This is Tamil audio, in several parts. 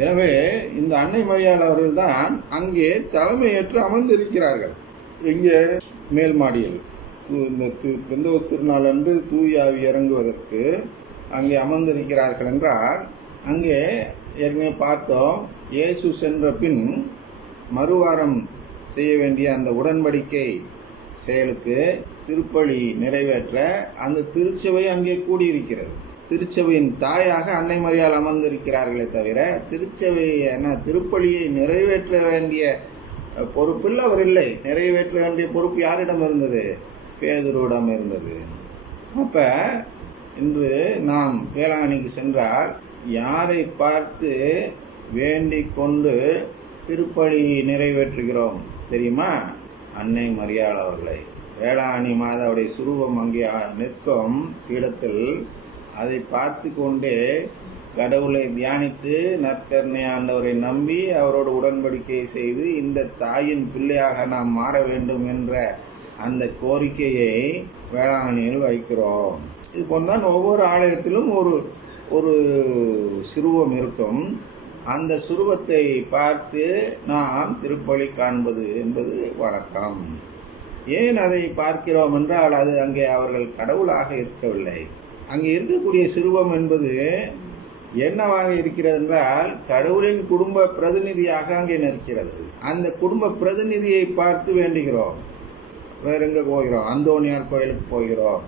எனவே இந்த அன்னை மரியாள் அவர்கள் தான் அங்கே தலைமையேற்று அமர்ந்திருக்கிறார்கள். இங்கே மேல் மாடியில் இந்த பெந்தோஸ்து திருநாள் அன்று தூய ஆவி இறங்குவதற்கு அங்கே அமர்ந்திருக்கிறார்கள் என்றால், அங்கே ஏற்கனவே பார்த்தோம், இயேசு சென்ற பின் மறுவாரம் செய்ய வேண்டிய அந்த உடன்படிக்கை செயலுக்கு திருப்பலி நிறைவேற்ற அந்த திருச்சபை அங்கே கூடியிருக்கிறது. திருச்சபையின் தாயாக அன்னை மரியாள் அமர்ந்திருக்கிறார்களே தவிர திருப்பலியை நிறைவேற்ற வேண்டிய பொறுப்பில் அவர் இல்லை. நிறைவேற்ற வேண்டிய பொறுப்பு யாரிடம் இருந்தது? பேதுருவிடம் இருந்தது. அப்ப இன்று நாம் வேளாங்கண்ணிக்கு சென்றால் யாரை பார்த்து வேண்டிக் கொண்டு திருப்பலி நிறைவேற்றுகிறோம் தெரியுமா? அன்னை மரியாள் அவர்களை. வேளாங்கண்ணி மாதாவுடைய சுரூபம் அங்கே நிற்கும் பீடத்தில் அதை பார்த்து கொண்டே கடவுளை தியானித்து நற்கருணை ஆண்டவரை நம்பி அவரோடு உடன்படிக்கை செய்து இந்த தாயின் பிள்ளையாக நாம் மாற வேண்டும் என்ற அந்த கோரிக்கையை வேளாங்கண்ணியில் வைக்கிறோம். இது போன்றான் ஒவ்வொரு ஆலயத்திலும் ஒரு சிறுவம் இருக்கும். அந்த சுருவத்தை பார்த்து நாம் திருப்பலி காண்பது என்பது வழக்கம். ஏன் அதை பார்க்கிறோம் என்றால், அது அங்கே அவர்கள் கடவுளாக இருக்கவில்லை. அங்கே இருக்கக்கூடிய சிறுவம் என்பது என்னவாக இருக்கிறது என்றால், கடவுளின் குடும்ப பிரதிநிதியாக அங்கே நிற்கிறது. அந்த குடும்ப பிரதிநிதியை பார்த்து வேண்டுகிறோம். வேற எங்கே போகிறோம்? அந்தோனியார் கோயிலுக்கு போகிறோம்.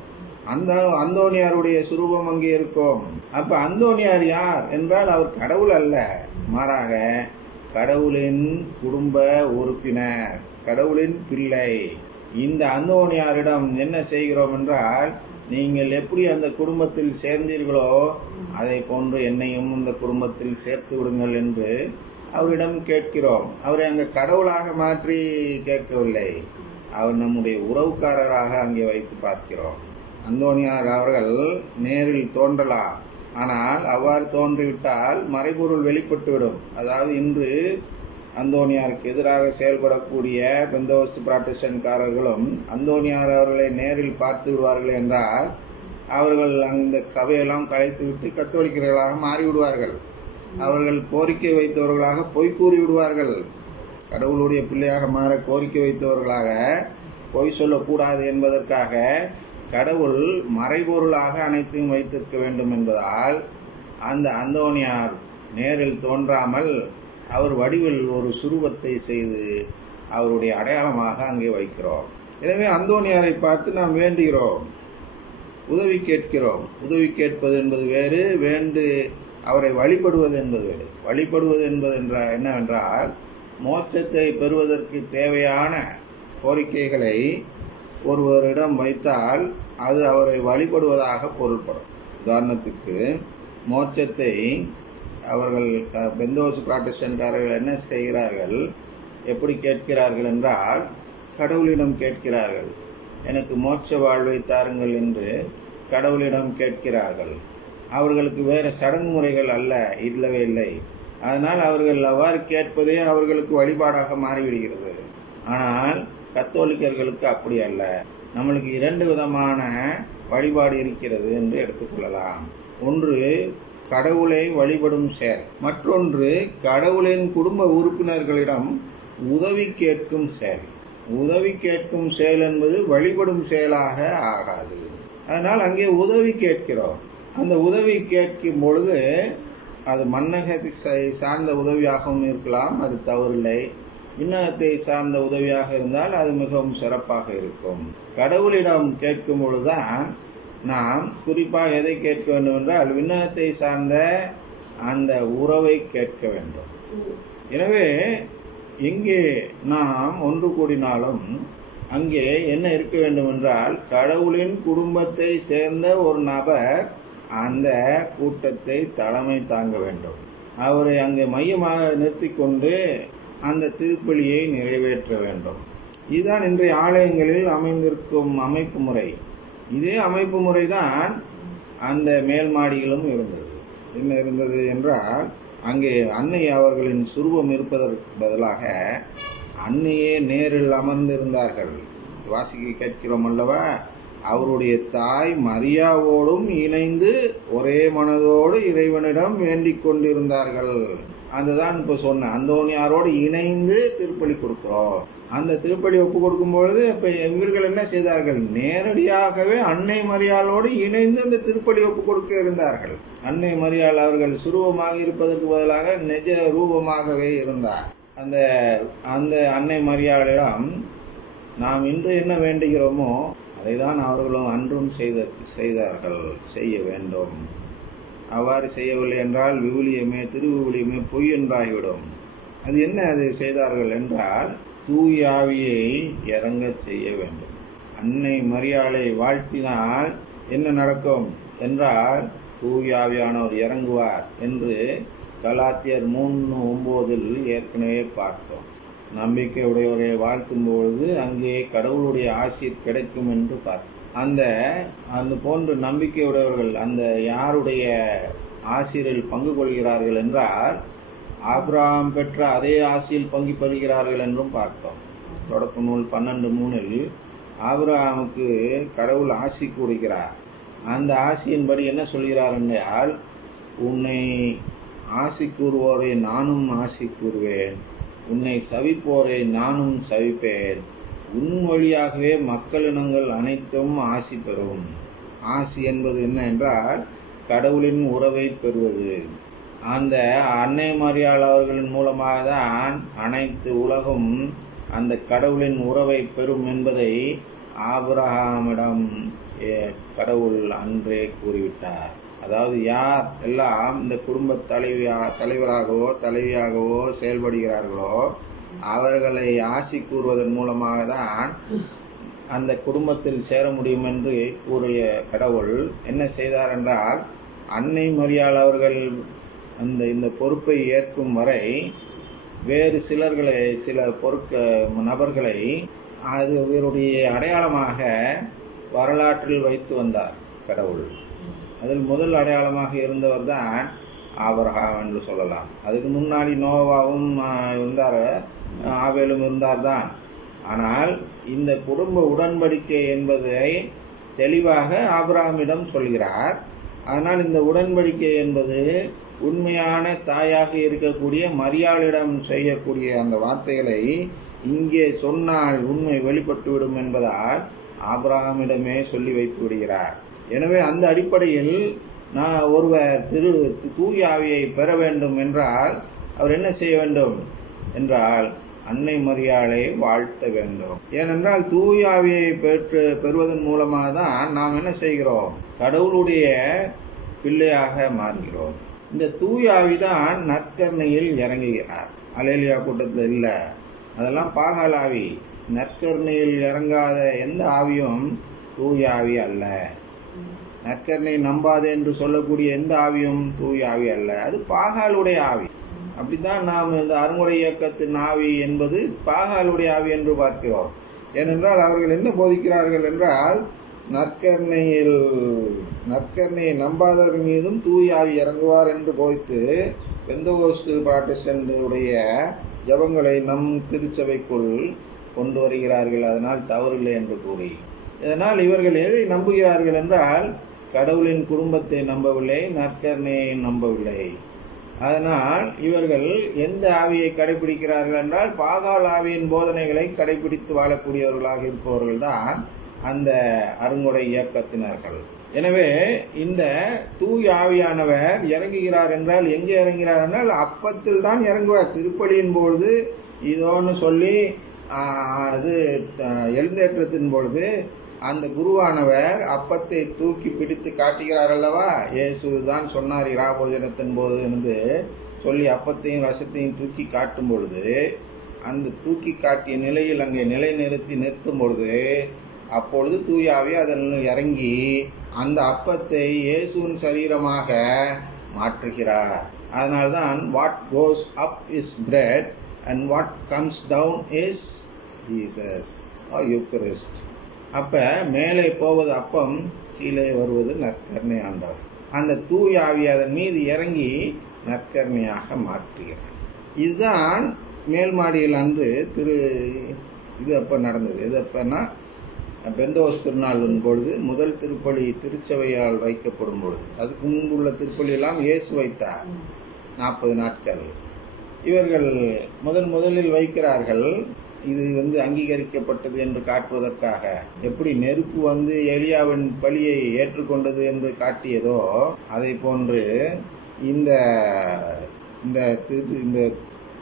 அந்த அந்தோனியாருடைய சுரூபம் அங்கே இருக்கும். அப்ப அந்தோனியார் யார் என்றால், அவர் கடவுள் அல்ல, மாறாக கடவுளின் குடும்ப உறுப்பினர், கடவுளின் பிள்ளை. இந்த அந்தோனியாரிடம் என்ன செய்கிறோம் என்றால், நீங்கள் எப்படி அந்த குடும்பத்தில் சேர்ந்தீர்களோ அதை போன்று என்னையும் இந்த குடும்பத்தில் சேர்த்து விடுங்கள் என்று அவரிடம் கேட்கிறோம். அவரை அங்கே கடவுளாக மாற்றி கேட்கவில்லை, அவர் நம்முடைய உறவுக்காரராக அங்கே வைத்து பார்க்கிறோம். அந்தோனியார் அவர்கள் நேரில் தோன்றலாம், ஆனால் அவ்வாறு தோன்றிவிட்டால் மறைபொருள் வெளிப்பட்டுவிடும். அதாவது இன்று அந்தோனியாருக்கு எதிராக செயல்படக்கூடிய பெந்தோஸ்து புராட்டஸ்டன்ட்காரர்களும் அந்தோனியார் அவர்களை நேரில் பார்த்து விடுவார்கள் என்றால் அவர்கள் அந்த சபையெல்லாம் கலைத்துவிட்டு கத்தோலிக்கர்களாக மாறிவிடுவார்கள். அவர்கள் கோரிக்கை வைத்தவர்களாக பொய் கூறி விடுவார்கள். கடவுளுடைய பிள்ளையாக மாற கோரிக்கை வைத்தவர்களாக பொய் சொல்லக்கூடாது என்பதற்காக கடவுள் மறைபொருளாக அனைத்தையும் வைத்திருக்க வேண்டும் என்பதால் அந்த அந்தோனியார் நேரில் தோன்றாமல் அவர் வடிவில் ஒரு சுரூபத்தை செய்து அவருடைய அடையாளமாக அங்கே வைக்கிறோம். எனவே அந்தோனியாரை பார்த்து நாம் வேண்டுகிறோம், உதவி கேட்கிறோம். உதவி கேட்பது என்பது வேறு, அவரை வழிபடுவது என்பது வேறு. வழிபடுவது என்பது என்னவென்றால், மோட்சத்தை பெறுவதற்கு தேவையான கோரிக்கைகளை ஒருவரிடம் வைத்தால் அது அவரை வழிபடுவதாக பொருள்படும். உதாரணத்துக்கு, மோட்சத்தை அவர்கள் பெந்தோஸ்து புராட்டஸ்டன்ட்காரர்கள் என்ன செய்கிறார்கள், எப்படி கேட்கிறார்கள் என்றால், கடவுளிடம் கேட்கிறார்கள், எனக்கு மோட்ச வாழ்வை தாருங்கள் என்று கடவுளிடம் கேட்கிறார்கள். அவர்களுக்கு வேறு சடங்கு முறைகள் இல்லவே இல்லை. அதனால் அவர்கள் அவ்வாறு கேட்பதே அவர்களுக்கு வழிபாடாக மாறிவிடுகிறது. ஆனால் கத்தோலிக்கர்களுக்கு அப்படி அல்ல. நம்மளுக்கு 2 விதமான வழிபாடு இருக்கிறது என்று எடுத்துக்கொள்ளலாம். ஒன்று கடவுளை வழிபடும் செயல், மற்றொன்று கடவுளின் குடும்ப உறுப்பினர்களிடம் உதவி கேட்கும் செயல். உதவி கேட்கும் செயல் என்பது வழிபடும் செயலாக ஆகாது. அதனால் அங்கே உதவி கேட்கிறோம். அந்த உதவி கேட்கும் பொழுது அது மன்னகத்தை சார்ந்த உதவியாகவும் இருக்கலாம், அது தவறில்லை. விண்ணகத்தை சார்ந்த உதவியாக இருந்தால் அது மிகவும் சிறப்பாக இருக்கும். கடவுளிடம் கேட்கும் பொழுதுதான் நாம் குறிப்பாக எதை கேட்க வேண்டும் என்றால், விண்ணகத்தை சார்ந்த அந்த உறவை கேட்க வேண்டும். எனவே எங்கே நாம் ஒன்று கூடினாலும் அங்கே என்ன இருக்க வேண்டும் என்றால், கடவுளின் குடும்பத்தை சேர்ந்த ஒரு நபர் அந்த கூட்டத்தை தலைமை தாங்க வேண்டும். அவரை அங்கே மையமாக நிறுத்தி கொண்டு அந்த திருப்பலியை நிறைவேற்ற வேண்டும். இதுதான் இன்றைய ஆலயங்களில் அமைந்திருக்கும் அமைப்பு முறை. இதே அமைப்பு முறைதான் அந்த மேல் மாடிகளும் இருந்தது. என்ன இருந்தது என்றால், அங்கே அன்னை அவர்களின் சுரூபம் இருப்பதற்கு பதிலாக அன்னையே நேரில் அமர்ந்திருந்தார்கள். வாசிக்க கேட்கிறோம் அல்லவா, அவருடைய தாய் மரியாவோடும் இணைந்து ஒரே மனதோடு இறைவனிடம் வேண்டிக் கொண்டிருந்தார்கள். அதுதான் இப்போ சொன்னேன், அந்தோனியாரோடு இணைந்து திருப்பலி கொடுக்குறோம். அந்த திருப்பலி ஒப்பு கொடுக்கும் பொழுது இப்போ இவர்கள் என்ன செய்தார்கள்? நேரடியாகவே அன்னை மரியாளோடு இணைந்து அந்த திருப்பலி ஒப்பு கொடுக்க இருந்தார்கள். அன்னை மரியாள் அவர்கள் சுரூபமாக இருப்பதற்கு பதிலாக நிஜ ரூபமாகவே இருந்தார். அந்த அந்த அன்னை மரியாளிடம் நாம் இன்று என்ன வேண்டுகிறோமோ அதை தான் அவர்களும் அன்றும் செய்தார்கள், செய்ய வேண்டும். அவ்வாறு செய்யவில்லை என்றால் விவிலியமே திருவிவிலியமே பொய் என்றாகிவிடும். அது என்ன அது செய்தார்கள் என்றால், தூய ஆவியை இறங்க செய்ய வேண்டும். அன்னை மரியாளை வாழ்த்தினால் என்ன நடக்கும் என்றால், தூய ஆவியானவர் இறங்குவார் என்று கலாத்தியர் 3:9 ஏற்கனவே பார்த்தோம். நம்பிக்கை உடையவரை வாழ்த்தும் பொழுது அங்கே கடவுளுடைய ஆசீர் கிடைக்கும் என்று பார்த்தோம். அந்த போன்று நம்பிக்கையுடையவர்கள் அந்த யாருடைய ஆசீரில் பங்கு கொள்கிறார்கள் என்றால், ஆபிரகாம் பெற்ற அதே ஆசியில் பங்கு பெறுகிறார்கள் என்றும் பார்த்தோம். தொடக்க நூல் 12:3 ஆபிரகாமுக்கு கடவுள் ஆசி கூறுகிறார். அந்த ஆசியின்படி என்ன சொல்கிறார் என்றால், உன்னை ஆசி கூறுவோரை நானும் ஆசி கூறுவேன், உன்னை சவிப்போரை நானும் சவிப்பேன், உன் வழியாகவே மக்களினங்கள் அனைத்தும் ஆசி பெறும். ஆசி என்பது என்ன என்றால், கடவுளின் உறவை பெறுவது. அந்த அன்னை மரியாள் அவர்களின் மூலமாக தான் அனைத்து உலகம் அந்த கடவுளின் உறவை பெறும் என்பதை ஆபிரகாமிடம் கடவுள் அன்றே கூறிவிட்டார். அதாவது யார் எல்லாம் இந்த குடும்ப தலைவராகவோ தலைவியாகவோ செயல்படுகிறார்களோ அவர்களை ஆசி கூறுவதன் மூலமாக தான் அந்த குடும்பத்தில் சேர முடியும் என்று கூறிய கடவுள் என்ன செய்தார் என்றால், அன்னை மரியாள் அவர்கள் இந்த பொறுப்பை ஏற்கும் வரை வேறு சில நபர்களை அது இவருடைய அடையாளமாக வரலாற்றில் வைத்து வந்தார் கடவுள். அதில் முதல் அடையாளமாக இருந்தவர் தான் ஆபிரகாம் என்று சொல்லலாம். அதுக்கு முன்னாடி நோவாவும் இருந்தார், ஆபேலும் இருந்தார் தான். ஆனால் இந்த குடும்ப உடன்படிக்கை என்பதை தெளிவாக ஆபிரகாமிடம் சொல்கிறார். ஆனால் இந்த உடன்படிக்கை என்பது உண்மையான தாயாக இருக்கக்கூடிய மரியாளிடம் செய்யக்கூடிய அந்த வார்த்தைகளை இங்கே சொன்னால் உண்மை வெளிப்பட்டுவிடும் என்பதால் ஆபிரகாமிடமே சொல்லி வைத்து விடுகிறார். எனவே அந்த அடிப்படையில் ஒருவர் தூய ஆவியை பெற வேண்டும் என்றால் அவர் என்ன செய்ய வேண்டும் என்றால், அன்னை மரியாளை வாழ்த்த வேண்டும். ஏனென்றால் தூய ஆவியை பெறுவதன் மூலமாக தான் நாம் என்ன செய்கிறோம்? கடவுளுடைய பிள்ளையாக மாறுகிறோம். இந்த தூய ஆவி தான் நற்கருணையில் இறங்குகிறார். அல்லேலூயா கூட்டத்தில் இல்லை, அதெல்லாம் பாகால் ஆவி. நற்கருணையில் இறங்காத எந்த ஆவியும் தூய ஆவி அல்ல. நற்கருணை நம்பாது என்று சொல்லக்கூடிய எந்த ஆவியும் தூய ஆவி அல்ல, அது பாகாலுடைய ஆவி. அப்படித்தான் நாம் இந்த அருங்குடை இயக்கத்தின் ஆவி என்பது பாகாலுடைய ஆவி என்று பார்க்கிறோம். ஏனென்றால் அவர்கள் என்ன போதிக்கிறார்கள் என்றால், நற்கருணையை நம்பாதவர் மீதும் தூய ஆவி இறங்குவார் என்று போதித்து பெந்தகோஸ்து புராட்டஸ்டன்டுடைய ஜபங்களை நம் திருச்சபைக்குள் கொண்டு வருகிறார்கள். அதனால் தவறில்லை என்று கூறி, இதனால் இவர்கள் எதை நம்புகிறார்கள் என்றால், கடவுளின் குடும்பத்தை நம்பவில்லை, நற்கருணையை நம்பவில்லை. அதனால் இவர்கள் எந்த ஆவியை கடைபிடிக்கிறார்கள் என்றால், பாகால் ஆவியின் போதனைகளை கடைபிடித்து வாழக்கூடியவர்களாக இருப்பவர்கள் தான் அந்த அருங்குடை இயக்கத்தினர்கள். எனவே இந்த தூய ஆவியானவர் இறங்குகிறார் என்றால் எங்கே இறங்குகிறார் என்றால், அப்பத்தில் தான் இறங்குவார். திருப்பலியின் பொழுது இதோன்னு சொல்லி அது எழுந்தேற்றத்தின் பொழுது அந்த குருவானவர் அப்பத்தை தூக்கி பிடித்து காட்டுகிறார் அல்லவா. இயேசு தான் சொன்னார் இராபோஜனத்தின் போது என்று சொல்லி அப்பத்தையும் ரசத்தையும் தூக்கி காட்டும் பொழுது, அந்த தூக்கி காட்டிய நிலையில் அங்கே நிறுத்தும் பொழுது அப்பொழுது தூய ஆவி அதன் இறங்கி அந்த அப்பத்தை இயேசுவின் சரீரமாக மாற்றுகிறார். அதனால்தான் what goes up is bread and what comes down is Jesus or Eucharist. அப்போ மேலே போவது அப்பம், கீழே வருவது நற்கருணை ஆண்டவர். அந்த தூய ஆவி அதன் மீது இறங்கி நற்கருணையாக மாற்றுகிறார். இதுதான் மேல் மாடியில் அன்று இது அப்போ நடந்தது. இது அப்போனா பெந்தோஸ் திருநாளின் பொழுது முதல் திருப்பலி திருச்சபையால் வைக்கப்படும் பொழுது. அதுக்கு முன்புள்ள திருப்பலியெல்லாம் இயேசு வைத்தார் 40 நாட்கள். இவர்கள் முதலில் வைக்கிறார்கள். இது அங்கீகரிக்கப்பட்டது என்று காட்டுவதற்காக. எப்படி நெருப்பு எலியாவின் பலியை ஏற்றுக்கொண்டது என்று காட்டியதோ அதை போன்று இந்த இந்த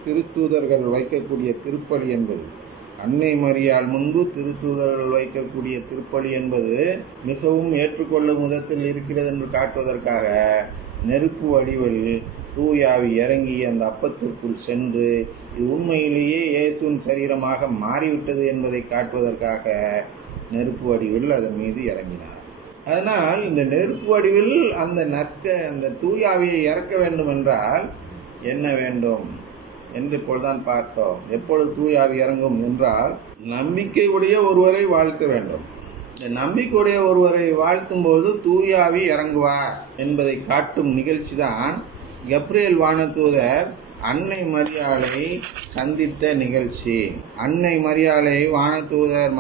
திருத்தூதர்கள் வைக்கக்கூடிய திருப்பலி என்பது, அன்னை மரியாள் முன்பு திருத்தூதர்கள் வைக்கக்கூடிய திருப்பலி என்பது மிகவும் ஏற்றுக்கொள்ளும் விதத்தில் இருக்கிறது என்று காட்டுவதற்காக நெருப்பு வடிவில் தூயாவி இறங்கி அந்த அப்பத்திற்குள் சென்று இது உண்மையிலேயே இயேசுவின் சரீரமாக மாறிவிட்டது என்பதை காட்டுவதற்காக நெருப்பு வடிவில் அதன் மீது இறங்கினார். அதனால் இந்த நெருப்பு வடிவில் அந்த தூயாவியை இறக்க வேண்டும் என்றால் என்ன வேண்டும் என்று இப்பொழுதுதான் பார்த்தோம். எப்பொழுது தூயாவி இறங்கும் என்றால் நம்பிக்கையுடைய ஒருவரை வாழ்த்த வேண்டும். இந்த நம்பிக்கையுடைய ஒருவரை வாழ்த்தும் போது தூயாவி இறங்குவார் என்பதை காட்டும் நிகழ்ச்சி தான் கப்ரியேல் வானதூதர் அன்னை மரியாளை சந்தித்த நிகழ்ச்சி. அன்னை மரியாளை வானதூதர்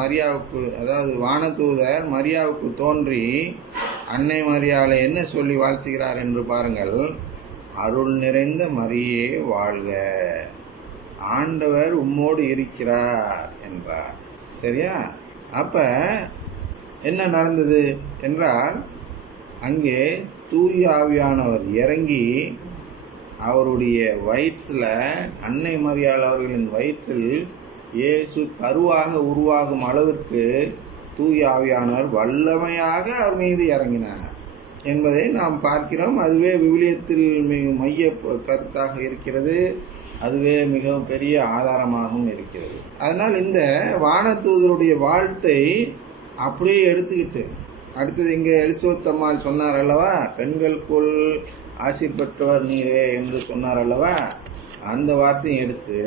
மரியாவுக்கு தோன்றி அன்னை மரியாளை என்ன சொல்லி வாழ்த்துகிறார் என்று பாருங்கள். அருள் நிறைந்த மரியே வாழ்க, ஆண்டவர் உம்மோடு இருக்கிறார் என்றார். சரியா? அப்ப என்ன நடந்தது என்றால், அங்கே தூய ஆவியானவர் இறங்கி அவருடைய வயிற்றில், அன்னை மரியாள் அவர்களின் வயிற்றில் இயேசு கருவாக உருவாகும் அளவிற்கு தூய ஆவியானவர் வல்லமையாக அவர் மீது இறங்கினார் என்பதை நாம் பார்க்கிறோம். அதுவே விவிலியத்தில் மைய கருத்தாக இருக்கிறது. அதுவே மிகவும் பெரிய ஆதாரமாகவும் இருக்கிறது. அதனால் இந்த வானதூதருடைய வாழ்த்தை அப்படியே எடுத்துக்கிட்டு, அடுத்தது இங்கே எலிசபெத் அம்மாள் சொன்னார் அல்லவா, பெண்களுக்குள் ஆசீர் பெற்றவர் நீரே என்று சொன்னார் அல்லவா, அந்த வார்த்தையை எடுத்து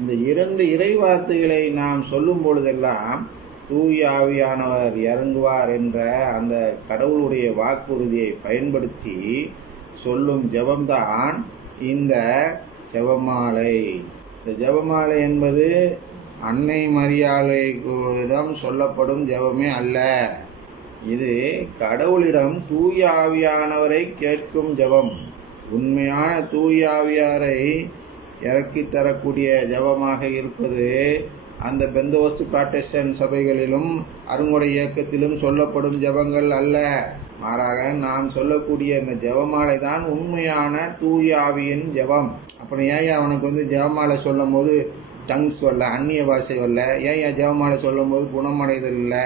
இந்த 2 இறை வார்த்தைகளை நாம் சொல்லும் பொழுதெல்லாம் தூய ஆவியானவர் இறங்குவார் என்ற அந்த கடவுளுடைய வாக்குறுதியை பயன்படுத்தி சொல்லும் ஜெபம்தான் இந்த ஜெபமாலை. இந்த ஜெபமாலை என்பது அன்னை மரியாளிடம் சொல்லப்படும் ஜெபமே அல்ல. இது கடவுளிடம் தூய ஆவியானவரை கேட்கும் ஜெபம். உண்மையான தூய ஆவியாரை இறக்கி தரக்கூடிய ஜெபமாக இருப்பது அந்த பெந்தகோஸ்து புராட்டஸ்டன்ட் சபைகளிலும் அருங்கொடை இயக்கத்திலும் சொல்லப்படும் ஜெபங்கள் அல்ல. மாறாக நாம் சொல்லக்கூடிய இந்த ஜெபமாலை தான் உண்மையான தூய ஆவியின் ஜெபம். அப்புறம் ஏன் அவனுக்கு ஜெபமாலை சொல்லும் போது டங்ஸ் வரல, அந்நிய பாஷை வரல? ஏன் ஜெபமாலை சொல்லும் போது குணமடைதல் இல்லை?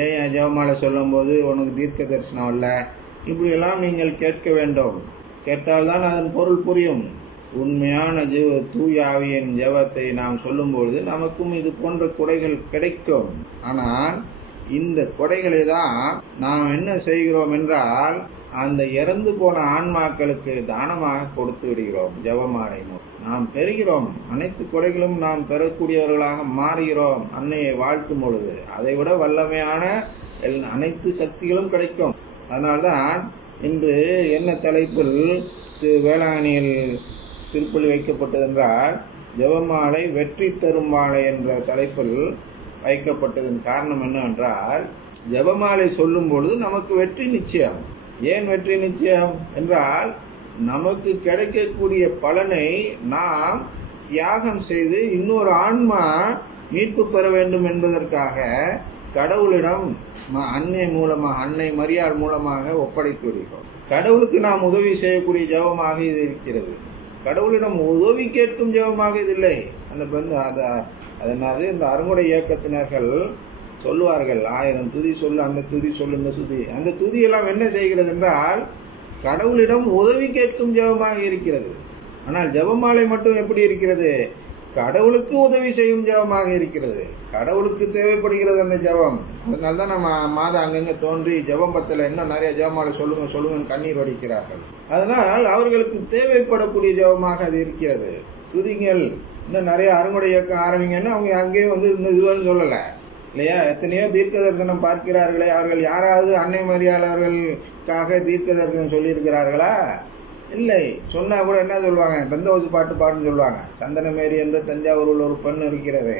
ஏன் ஜெபமாலை சொல்லும் போது உனக்கு தீர்க்க தரிசனம் இல்லை? இப்படியெல்லாம் நீங்கள் கேட்க வேண்டும். கேட்டால்தான் அதன் பொருள் புரியும். உண்மையான தூய ஆவியின் ஜெபத்தை நாம் சொல்லும்பொழுது நமக்கும் இது போன்ற கொடைகள் கிடைக்கும். ஆனால் இந்த கொடைகளை தான் நாம் என்ன செய்கிறோம் என்றால், அந்த இறந்து போன ஆன்மாக்களுக்கு தானமாக கொடுத்து விடுகிறோம். ஜெபமாலை நாம் பெறுகிறோம். அனைத்து கொடைகளும் நாம் பெறக்கூடியவர்களாக மாறுகிறோம் அன்னையை வாழ்த்தும் பொழுது. அதை விட வல்லமையான அனைத்து சக்திகளும் கிடைக்கும். அதனால்தான் இன்று என்ன தலைப்பில் வேளாங்கண்ணியில் திருப்பலி வைக்கப்பட்டதென்றால், ஜெபமாலை வெற்றி தரும் மாலை என்ற தலைப்பில் வைக்கப்பட்டதன் காரணம் என்னவென்றால், ஜெபமாலை சொல்லும் பொழுது நமக்கு வெற்றி நிச்சயம். ஏன் வெற்றி நிச்சயம் என்றால், நமக்கு கிடைக்கக்கூடிய பலனை நாம் தியாகம் செய்து இன்னொரு ஆன்மா மீட்பு பெற வேண்டும் என்பதற்காக கடவுளிடம் அன்னை மரியாள் மூலமாக ஒப்படைத்து விடுகிறோம். கடவுளுக்கு நாம் உதவி செய்யக்கூடிய ஜெபமாக இது இருக்கிறது. கடவுளிடம் உதவி கேட்கும் ஜெபமாக இது இல்லை. அதனால இந்த அருங்கொடை இயக்கத்தினர்கள் சொல்லுவார்கள், 1000 துதி சொல்லு, அந்த துதி சொல்லு, இந்த துதி. அந்த துதியெல்லாம் என்ன செய்கிறது என்றால், கடவுளிடம் உதவி கேட்கும் ஜெபமாக இருக்கிறது. ஆனால் ஜெபமாலை மட்டும் எப்படி இருக்கிறது? கடவுளுக்கு உதவி செய்யும் ஜெபமாக இருக்கிறது. கடவுளுக்கு தேவைப்படுகிறது அந்த ஜெபம். அதனால்தான் நம்ம மாதம் அங்கங்கே தோன்றி ஜெபம் பத்தில் இன்னும் நிறைய ஜெபமாலை சொல்லுங்கன்னு கண்ணீர் வடிக்கிறார்கள். அதனால் அவர்களுக்கு தேவைப்படக்கூடிய ஜெபமாக அது இருக்கிறது. துதிங்கள், இன்னும் நிறைய அருங்கொடை இயக்கம் ஆரம்பிங்கன்னா அவங்க அங்கேயே இன்னும் இதுவன்னு சொல்லலை இல்லையா? எத்தனையோ தீர்க்க தரிசனம் பார்க்கிறார்களே, அவர்கள் யாராவது அன்னை மரியாளர்களுக்காக தீர்க்க தரிசனம் சொல்லியிருக்கிறார்களா? இல்லை. சொன்னால் கூட என்ன சொல்லுவாங்க? பெந்தகோஸ்து பாட்டு பாடுன்னு சொல்லுவாங்க. சந்தனமேரி என்று தஞ்சாவூரில் ஒரு பெண் இருக்கிறது.